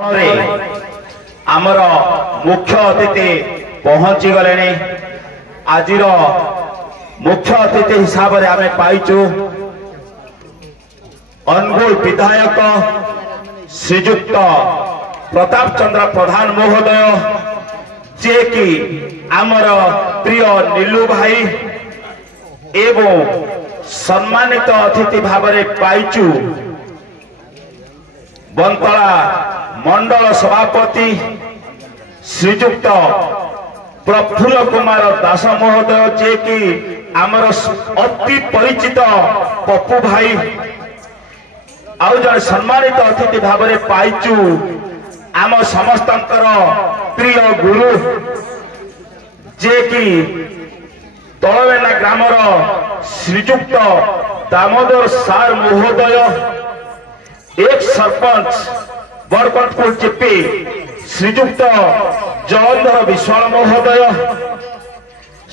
आमर मुख्य अतिथि पहुंची गले। आज मुख्य अतिथि हिसाब से आम पाइचु अनुगुल विधायक श्रीजुक्त प्रताप चंद्र प्रधान महोदय जे कि आमर प्रिय नीलू भाई एवं सम्मानित अतिथि भाव में पाइचु बंतला मंडल सभापति श्रीजुक्त प्रफुल्ल कुमार दास महोदय जे कि आमर अति परिचित पप्पू भाई आउ जड़े सम्मानित अतिथि भाव में पाइचु आम समस्त प्रिय गुरु जे कि तलवेना ग्रामर श्रीजुक्त दामोदर सार महोदय एक सरपंच बड़कटपुर चिपी श्रीजुक्त जलंधर विश्वाल महोदय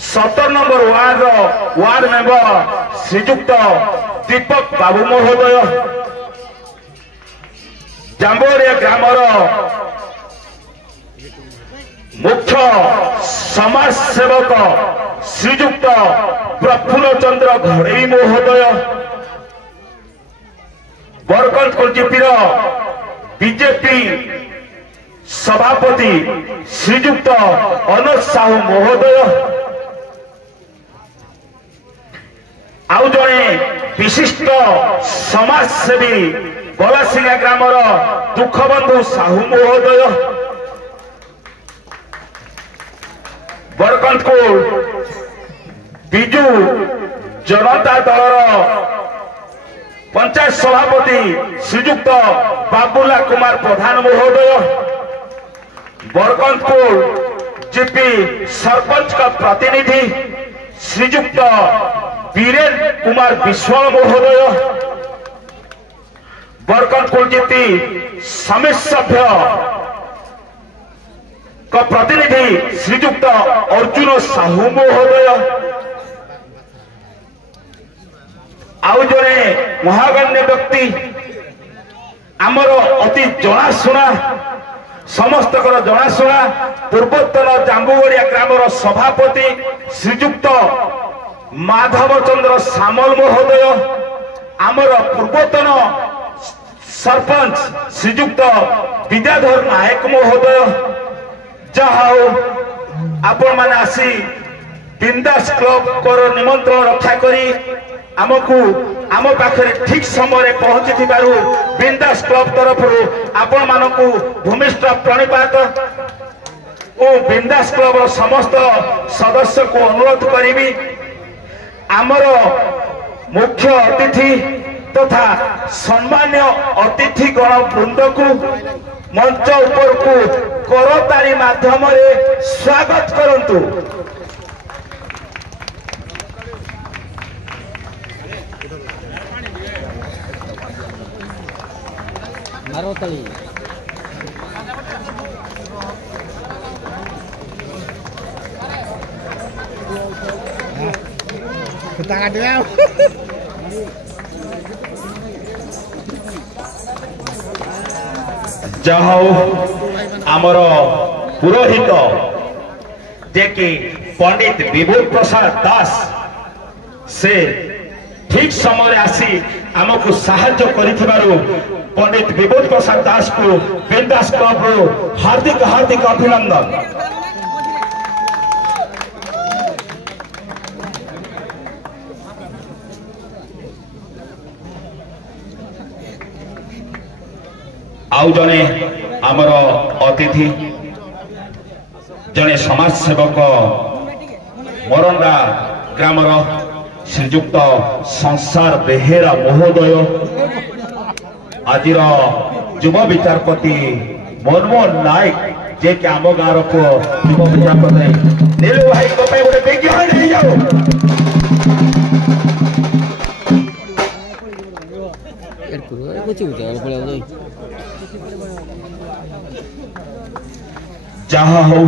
17 नंबर वार्ड मेंबर श्रीजुक्त दीपक बाबू महोदय जांबोरिया ग्रामर मुख्य समाज सेवक श्रीजुक्त प्रफुल्ल चंद्र घड़ई महोदय बरकतपुर जीपी बीजेपी सभापति श्रीजुक्त अनुज साहू महोदय आउ जड़े विशिष्ट समाजसेवी बलासिंगा ग्रामर दुखबंधु साहू महोदय बरकतपुर बिजू जनता दलर पंचायत सभापति श्रीजुक्त बाबुला कुमार प्रधान महोदय बरकतपुर जीपी सरपंच का प्रतिनिधि श्रीजुक्त वीरेन कुमार विश्वाल महोदय बरकतपुर जीपी समिति सभ्य का प्रतिनिधि श्रीजुक्त अर्जुन साहू महोदय आउ जड़े महागण्य व्यक्ति आमर अति जनाशुना समस्त जनाशुना पूर्वोत्तर जांबुगड़िया ग्रामर सभापति श्रीजुक्त माधव चंद्र सामल महोदय आमर पूर्वतन सरपंच श्रीजुक्त विद्याधर नायक महोदय जहाँ आपण मैंने आसी बिंदास क्लब कर निमंत्रण रक्षा करी आमको आम पाखे ठीक समय पहुंची बिंदास क्लब तरफ आपण मानक भूमिष्ठ प्रणिपात और बिंदास क्लब समस्त सदस्य को अनुरोध करी आमर मुख्य अतिथि तथा सम्मान्य अतिथि गण वृंद को मंच ऊपर को करताली माध्यम स्वागत करंतु। मारोतली kita dia जहाँ आमर पुरोहित जे कि पंडित विभूत प्रसाद दास से ठीक समय आसी आमको साहाय्य करिथिबारु पंडित विभूत प्रसाद दास को बिंदास क्लब हार्दिक हार्दिक अभिनंदन। आउ जने आमर अतिथि जने समाज सेवक मोरंडा ग्रामर श्रीजुक्त संसार बेहेरा महोदय आज युव विचारपति मनमोहन नायक जे कि आम गाँव को युव विचारपति नीलू भाई गोटे विज्ञान नहीं जाओ जहाँ हो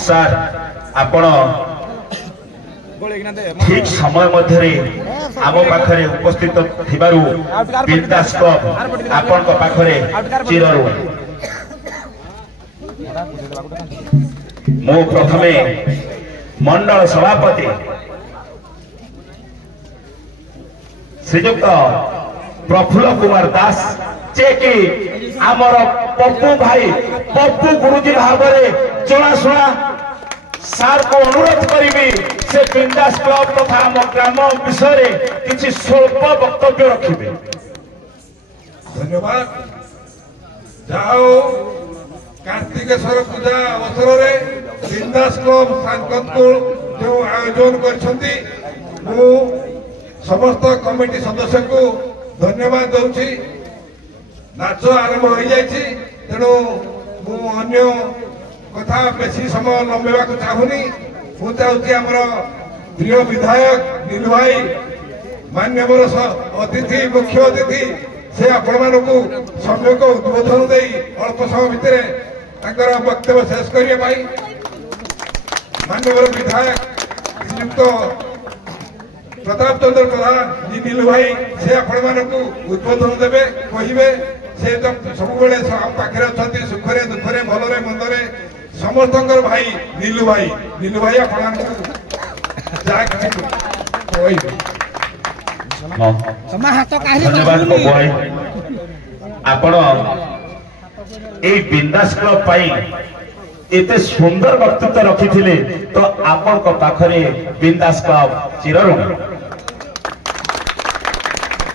सर आपण ठीक समय मध्य आम पाखे उपस्थित थिबारु बिंदास क्लब आपण पाखरे चिररु मो प्रथमे मंडल सभापति श्रीजुक्त प्रफुल्ल कुमार दास जे कि आमर पप्पू भाई पप्पू गुरुजी भाव में जनाशुना सार को अनुरोध करी से बिंदास क्लब तथा आम ग्राम विषय किसी स्वल्प वक्तव्य रखिबे। धन्यवाद। जाओ कार्तिकेश्वर पूजा अवसर में बिंदास क्लब सांकतपुर जो आयोजन करछंती मु समस्त कमिटी सदस्य को धन्यवाद दूची। नाच आरंभ हो जाइछि तेणु मु अन्य कथा बेसी समय लंबेवा को चाहूनी। मु चाहूची हमर प्रिय विधायक नीलू भाई मान्यवर अतिथि मुख्य अतिथि से आपण मानकु सम्यक उद्बोधन दे अल्प समय भितर तांकर वक्तव्य शेष करिए भाई। मान्यवर विधायक श्रीयुक्त प्रताप चंद्र प्रधान जी नीलू भाई से आपण मानकु उद्बोधन देबे कहिबे। से तो सब बेले हम पाखरे अछंती सुखरे दुखरे भलरे मंदरे समस्तकर भाई नीलू भाई आपण मानकु जा कि कहिबे। धन्यवाद भाई आपण ए बिंदास क्लब पाई एते सुंदर वक्तव्य रखी थिले तो आपण को पाखरे बिंदास क्लब चिरऋणी।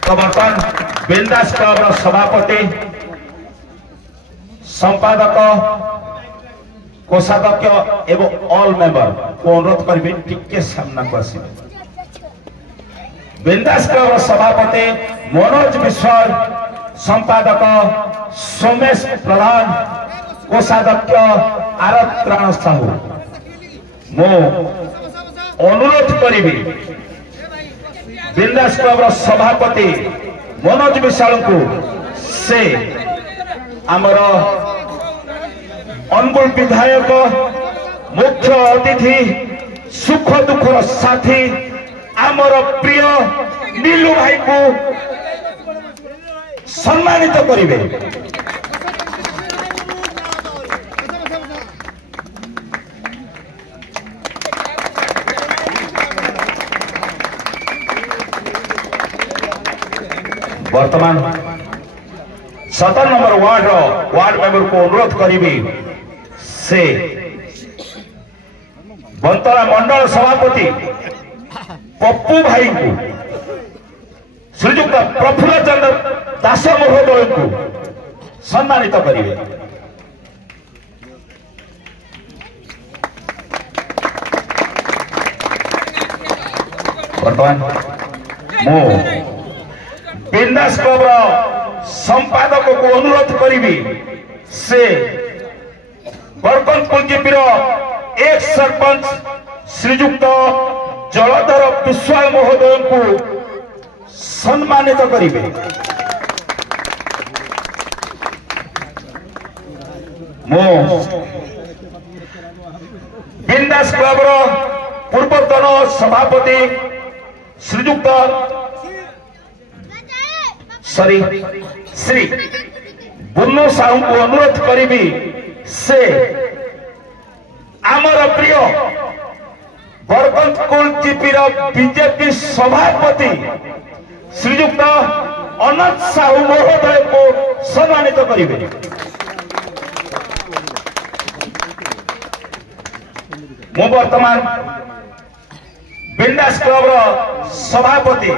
तो बर्तमान बिंदास क्लब सभापति संपादक कोषाध्यक्ष एवं ऑल मेंबर को अनुरोध करी टिके सामना को आसिबे। बिंदास क्लब सभापति मनोज विश्वाल संपादक सोमेश प्रधान कोषाध्यक्ष आरत्राण साहू मो अनुरोध करी बिंदास क्लब सभापति मनोज विशाल को से आमर अनुगुल विधायक मुख्य अतिथि सुख दुखर साथी आमर प्रिय नीलू भाई को सम्मानित करिवे। वर्तमान 17 नंबर वार्ड मेंबर को अनुरोध करी से बंतरा मंडल सभापति पप्पू भाई को श्रीजुक्त प्रफुल्ल चंद्र दास महोदय को सम्मानित करिवे। वर्तमान मो बिंदास क्लब संपादक को अनुरोध करी से बरकंदपुर जीपी एक सरपंच श्रीजुक्त जलधर विश्वाल महोदय को सम्मानित करिवे। मो बिंदास क्लब पूर्वतन सभापति श्रीजुक्त श्री बुन्नू साहू को अनुरोध करी से आमर प्रिय बरकंदपुर जीपी बीजेपी सभापति श्रीजुक्त अनंत साहू महोदय को सम्मानित करिवे। मु वर्तमान बिंदास क्लब सभापति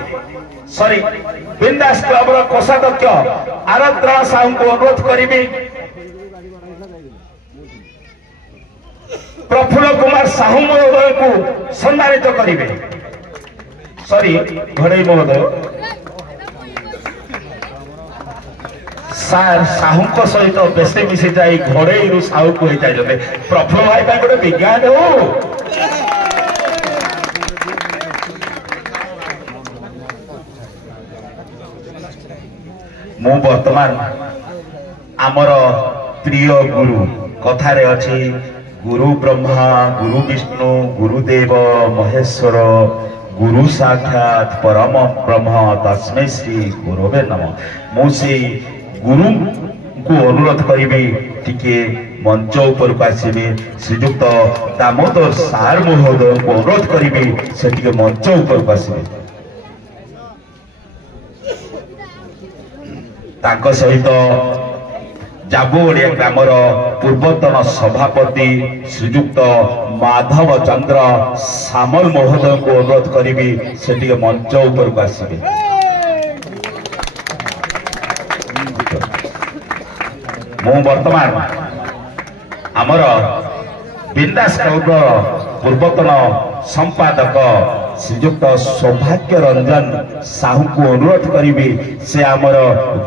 बिंदास क्लब कोषाध्यक्ष आरत्राण साहू को अनुरोध करी प्रफुल्ल कुमार साहू महोदय को सम्मानित करिवे। घड़ई महोदय सार साहू को सहित बेसे मिसी जाए घड़ई साहू को होते प्रफुल्ल भाई का गोटे विज्ञान हो। मु वर्तमान आमर प्रिय गुरु कथारे अच्छी गुरु ब्रह्मा गुरु विष्णु गुरुदेव महेश्वर गुरु साक्षात परम ब्रह्म तस्मै श्री गुरुवे नमः। मुझे को अनुरोध करी टिके मंच ऊपर को आसबे श्रीजुक्त दामोदर सार महोदय को अनुरोध करी से टिके मंच ऊपर को आसबे तांको सहित जाबुगड़िया ग्रामर पूर्वतन सभापति श्रीजुक्त माधव चंद्र सामल महोदय को अनुरोध करी से टिके मंच ऊपर को आसबे मु वर्तमान आमर बिंदास क्लब पूर्वतन संपादक श्रीजुक्त सौभाग्य रंजन साहू को अनुरोध करी से आमर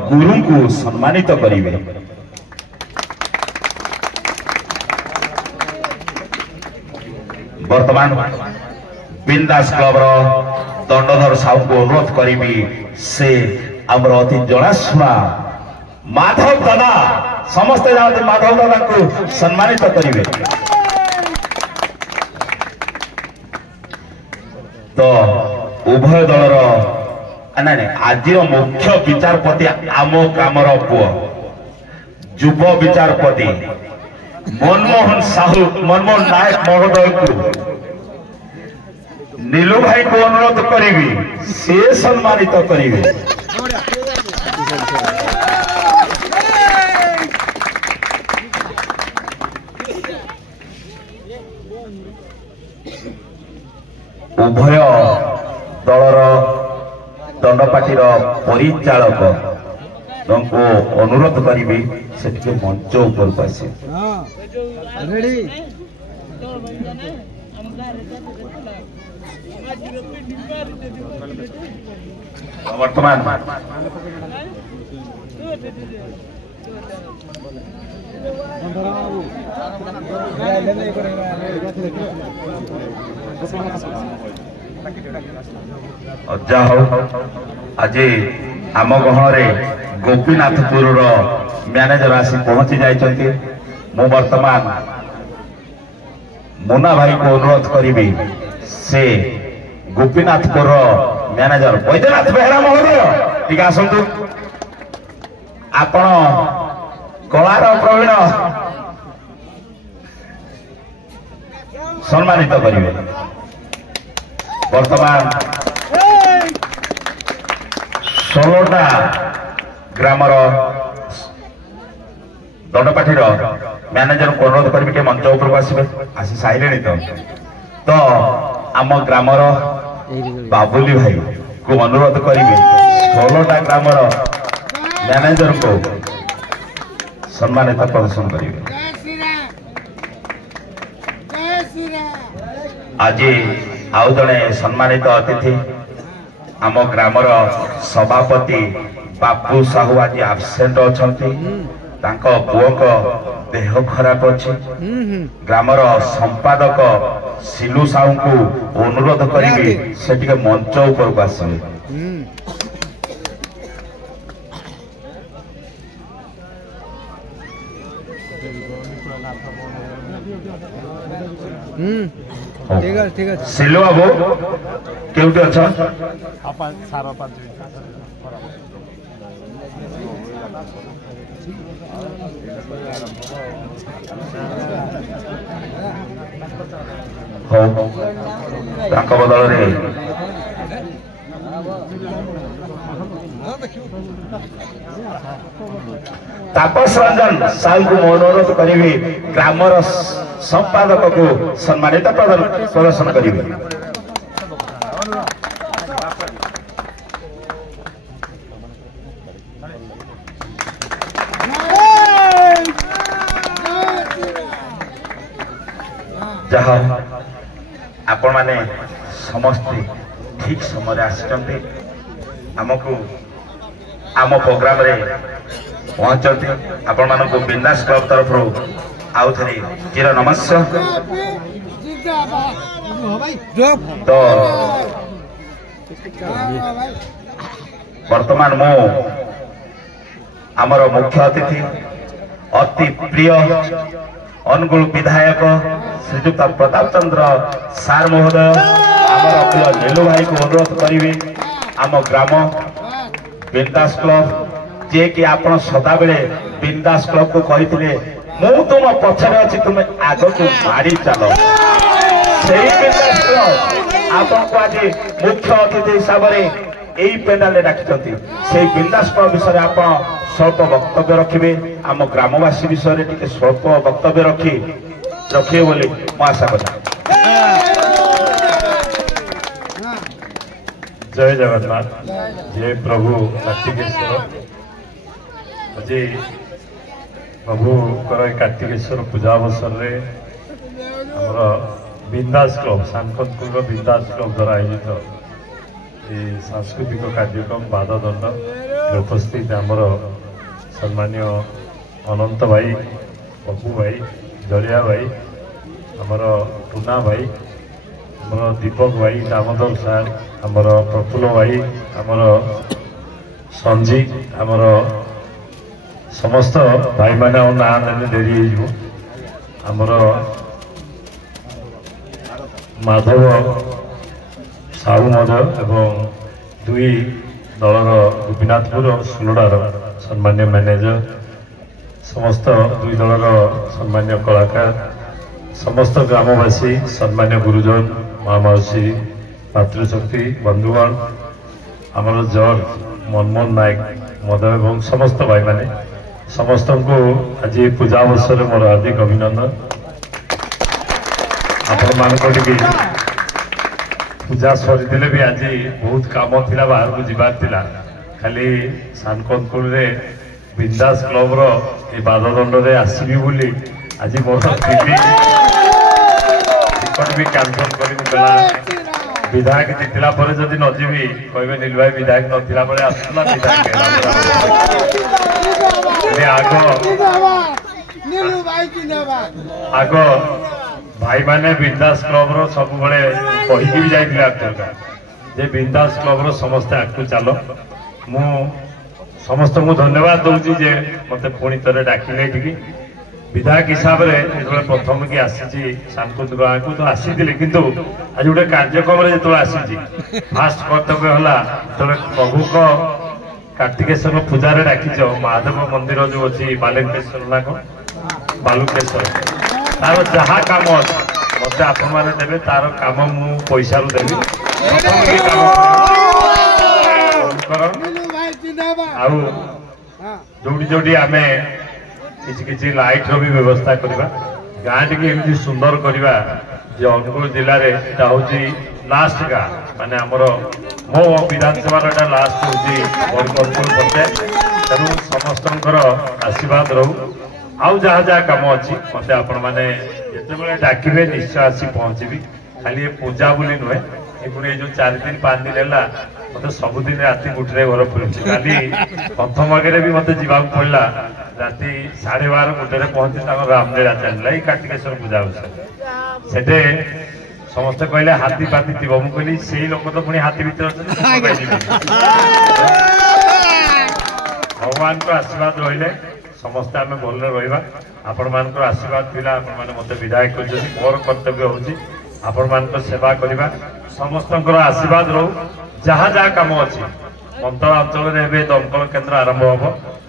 गुरु को सम्मानित करेंगे। वर्तमान बिंदास क्लब दंडधर साहू को अनुरोध करी से आमर अति जनाशुना माधव दादा समस्ते जानते माधव दादा को सम्मानित करेंगे। तो उभय दलर आज मुख्य विचारपति आम ग्रामर पुओ युव विचारपति मनमोहन साहू मनमोहन नायक महोदय को नीलू भाई को अनुरोध करी से सम्मानित करेंगे। उभय दलर दंडपाटी परिचालक को अनुरोध करी से मंच ऊपर को आसे वर्तमान जा हो आज आम गहन गोपीनाथपुर मैनेजर आसी पहुंची जाइछन्ति। मु वर्तमान मुना भाई को अनुरोध करी से गोपीनाथपुर मैनेजर वैद्यनाथ बेहरा महोदय टिके आसतु आपण कलार प्रवीण सम्मानित करेंगे। वर्तमान 16टा ग्रामर दंडपाठी मैनेजर को अनुरोध करेंगे कि मंच ऊपर आसबे आसी सारे तो आम ग्रामर बाबुली भाई को अनुरोध करेंगे 16टा ग्रामर मैनेजर को सम्मानित प्रदर्शन करेंगे। आज आउ जड़े सम्मानित अतिथि आम ग्रामर सभापति बापू साहू आज आबसेंट अछंती तांको पुओ देह खराब अच्छी ग्रामर संपादक सिलू साहू को अनुरोध करी से मंच ऊपर को आसबे। ठीक है सिलू बाबू केउटी अच्छा हो बदल रे तापस रंजन साहू को अनुरोध करी ग्रामर संपादक को सम्मानित प्रदर्शन करेंगे। जहाँ आपण माने समस्ते ठीक समय आसचंते आमको आम प्रोग्राम रे पहुंचते आपण मानको बिंदास क्लब तरफ आउ थे चिर नमस्कार। तो वर्तमान मो आमर मुख्य अतिथि अति प्रिय अनुगुल विधायक श्रीजुक्त प्रताप चंद्र सार महोदय आमर प्रिय नीलू भाई को अनुरोध करी आम ग्राम बिंदास क्लब जे कि आपण सदा बेले बिंदास क्लब को कही मु तुम पछरे अच्छी तुम्हें आग को मारी चल से बिंदास क्लब आपको आज मुख्य अतिथि हिसाब से यही पेंडाल डाकी से बिंदास क्लब विषय आप स्वल्प वक्तव्य रखिए आम ग्रामवासी विषय टी स्वल्प वक्तव्य रखिए बोली मैं आशा करा। जय जगन्नाथ जय प्रभु कार्तिकेश्वर आज प्रभु कार्तिकेश्वर पूजा अवसर में आमर बिंदास क्लब सानकतपुर बिंदास क्लब द्वारा आयोजित ये सांस्कृतिक कार्यक्रम बाददंड उपस्थित आमर सम्मान्य अनंत भाई पप्पू भाई जलिया भाई आमर टूना भाई आमर दीपक भाई दामोदर सार आमर प्रफुल्ल भाई आमर संजी आमर समस्त भाई मैंने ना ना डेरी आमर माधव साहू महोदय एवं दुई दलर गोपीनाथपुर सुलुडार सम्मान्य मैनेजर समस्त दुई दलर सम्मान्य कलाकार समस्त ग्रामवासी सम्मान्य गुरुजन महामासी मातृशक्ति बंधुगण आमर जज मनमोहन नायक महोदय एवं समस्त भाई माने समस्त को आज पूजा अवसर मोर हार्दिक अभिनंदन। आपण मान पूजा सरी भी आज बहुत काम थिला बाहर को जीवार थिला खाली सानकतपुर रे बिंदास क्लब रो ए बाददंड रे आसीबी बोली आज मोर टिकट भी कैंसल करी गला विधायक जितला पर जदि न जीवी कहबे नील भाई विधायक नथिला परे आसला विधायक आग भाई माने बिंदास क्लब रो सब बळे कहि भी जाइतिला जे बिंदास क्लब रो समस्त आकु चालो मु समस्त को धन्यवाद दउची जे मते पुणी तरे डाकिले टिकी विधायक हिसाब से प्रथम की आसी सानकतपुर गाँव को तो आसी किंतु आज गोटे कार्यक्रम जो आसी फास्ट कर्तव्य है जो प्रभु को कार्तिकेश्वर पूजा डाकिच महादेव मंदिर जो अच्छी बालुकेश्वर ना कौन बालुकेश्वर तार जहाँ काम अच्छे मत आपण मैंने देवे तार काम मु पैसा देवी जोटी जोटी आम किसी लाइट रो भी व्यवस्था करवा गाँ टी एमती सुंदर करवा जे अनुगुल जिले में हूँ लास्ट गाँ माने आमर मो विधानसभा लास्ट हूँ बरकतपुर पंचायत तेणु समस्त आशीर्वाद रहू आउ जहाँ जहाँ कम अच्छी मत आपण मैंने जिते डाकिबे निश्चय आसी पहुँचबी खाली पूजा बोली नुहे पुणी जो 4 दिन 5 दिन है मत सबुदिन राति गुटे घर फुलुची खाली प्रथम आगे भी मत जावाक पड़ा राति 12:30 गुटे पहुंची रामलीला चलला कार्तिकेश्वर पूजा से समस्ते कहले हाथी पाती थी मुझे कहली से लोक तो पुणी हाथी भर भगवान को आशीर्वाद रही समस्ते आम भल रहा आपण मान आशीर्वाद थिला आपण माने मते विधायक कर मोर कर्तव्य होची आपण मान सेवा करवा समस्त आशीर्वाद रहू जहाँ जहाँ कम अच्छी मंतला अंचल में दमकल केन्द्र आरंभ हम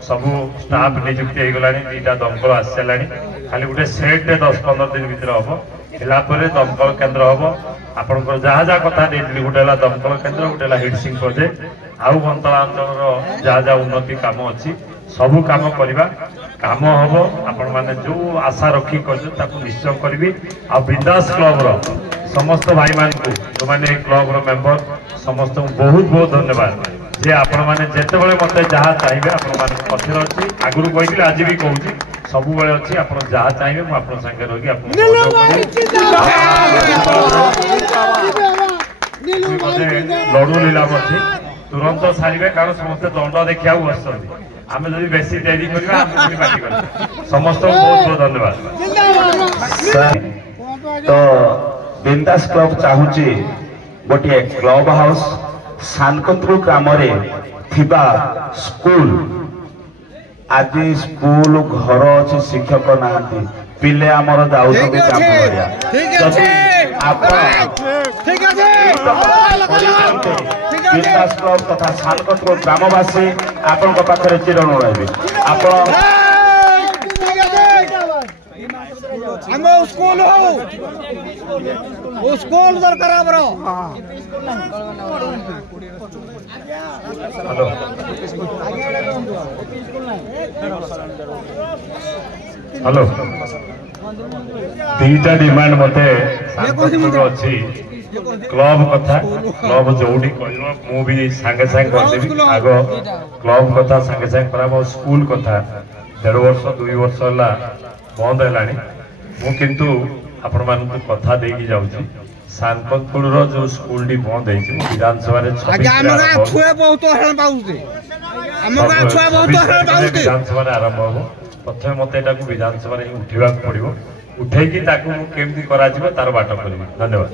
सबू स्टाफ नियुक्ति हो गला 2टा दमकल आसला खाली गोटे सेट 10-15 दिन भर हम हिलापर दमकल केन्द्र हम आपण जहाँ जहाँ कथा नहीं गोटे दमकल केन्द्र गोटे हिटसिंग प्रोजेक्ट आउ मंतला अंचल जहाँ जहाँ उन्नति कम अच्छी सबू कम करवा काम हम आपण मैंने जो आशा रखी कर निश्चय करी आ बिंदास क्लब समस्त भाई मान को जो मैंने क्लब मेंबर समस्त बहुत बहुत धन्यवाद जे आपण मैंने जिते बड़े मत जहाँ चाहिए आपण मान पछर अच्छी आगुरी कही आज भी कहूँ सब बेले अच्छी आप जहाँ चाहिए मुझे सागे रही लड़ू लीलाम अच्छी तुरंत सारे कारण समस्त दंड देखा बस आम जब बेस डेरी करवा समस्त बहुत बहुत धन्यवाद। तो बिंदास क्लब चाहूँगी गोटे क्लब हाउस सानकतपुर ग्राम स्कूल आज स्कूल घर अच्छी शिक्षक ना पिले आमर जाऊँ बिंदास क्लब तथा सानकतपुर ग्रामवासी आपण पाखे चिरण रही आप ଆମ ସ୍କୁଲ ହଉ ସ୍କୁଲ ଦରକାର ଆମର। ହ୍ୟାଲୋ ହ୍ୟାଲୋ ଦୁଇଟା ଡିମାଣ୍ଡ ମତେ ଅଛି କ୍ଲବ କଥା। କ୍ଲବ ଯୋଉଠି କହିବ ମୁଁ ବି ସାଙ୍ଗେ ସାଙ୍ଗେ କରିଦେବି। ଆଗ କ୍ଲବ କଥା ସାଙ୍ଗେ ସାଙ୍ଗେ କରାହବ। ସ୍କୁଲ କଥା 1.5 ବର୍ଷ 2 ବର୍ଷ ହେଲା ବନ୍ଦ ହେଲାଣି। ମୁଁ କିନ୍ତୁ ଆପଣମାନଙ୍କୁ କଥା ଦେଇକି ଯାଉଛି ସାନକତପୁରର ଯୋଉ ସ୍କୁଲଟି ବନ୍ଦ ହେଇଛି ମୁଁ ବିଧାନସଭାରେ ବିଧାନସଭାରେ ଆରମ୍ଭ ହବ। ପ୍ରଥମେ ମତେ ଏଟାକୁ ବିଧାନସଭାରେ ହିଁ ଉଠିବାକୁ ପଡିବ। ଉଠେଇକି ତାକୁ ମୁଁ କେମିତି କରାଯିବ ତାର ବାଟ କରିବି। ଧନ୍ୟବାଦ।